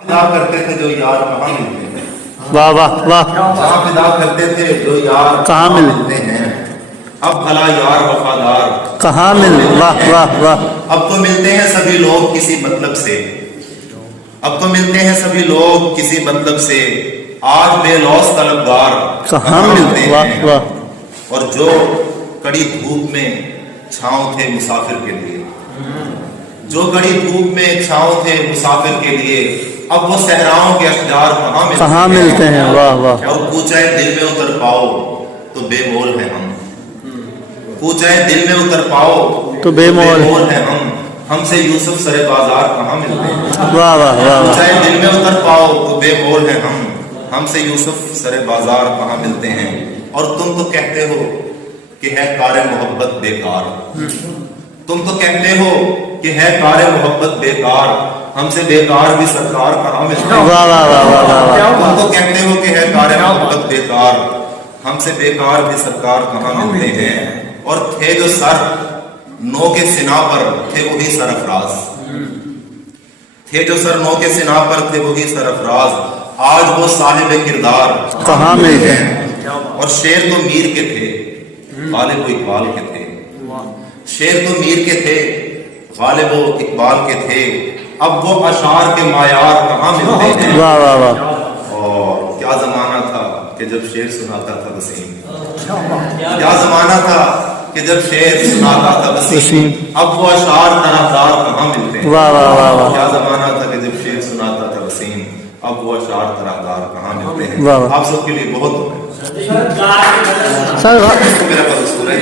فدا کرتے تھے جو یار کہاں ملتے ہیں، واہ واہ واہ، جہاں فدا کرتے تھے جو یار کہاں ملتے ہیں، اب بھلا یار وفادار کہاں مل، واہ واہ واہ، اب تو ملتے ہیں سبھی لوگ کسی مطلب سے، اب تو ملتے ہیں سبھی لوگ کسی مطلب سے، آج بے لوث طلبگار کہاں مل، واہ واہ، اور جو کڑی دھوپ میں چھاؤں تھے مسافر کے لیے، جو کڑی دھوپ میں چھاؤں تھے مسافر کے لیے، اب وہ صحراؤں کے اشجار کہاں ملتے ہیں، واہ واہ، اور کوچہ دل میں اتر پاؤ تو بے مول ہے ہم، کوچہ دل میں اتر پاؤ تو بے مول ہے ہم سے یوسف سر بازار کہاں ملتے ہیں، واہ واہ واہ، کوچہ دل میں اتر پاؤ تو بے مول ہے ہم سے یوسف سر بازار کہاں ملتے ہیں، اور تم تو کہتے ہو کہ ہے کار محبت بیکار، تم تو کہتے ہو کہ ہے کار محبت بیکار، ہم سے بیکار بھی سرکار کہاں ملتے ہیں، واہ واہ واہ واہ واہ، تم تو کہتے ہو کہ ہے کار محبت بیکار، ہم سے بیکار بھی سرکار کہاں ملتے ہیں، اور تھے جو سر نو کے سنا پر تھے وہی سرفراز، تھے جو سر نو کے سنا پر تھے وہی سرفراز، آج وہ صاحب کردار کہاں ملتے ہیں، اور شعر تو میر کے تھے غالب و اقبال کے تھے، شعر تو میر کے تھے غالب و اقبال کے تھے، اب وہ اشعار کے معیار کہاں ملتے ہیں، واہ واہ واہ، اور کیا زمانہ تھا کہ جب شعر سناتا تھا وسیم، کیا زمانہ تھا کہ جب شعر سناتا تھا وسیم، اب وہ اشعار طرفدار کہاں ملتے ہیں، واہ واہ واہ واہ، کیا زمانہ تھا کہ جب شعر سناتا تھا وسیم، اب وہ اشعار طرفدار کہاں ملتے ہیں، واہ واہ، آپ سب کے لیے بہت سر میرا قصور ہے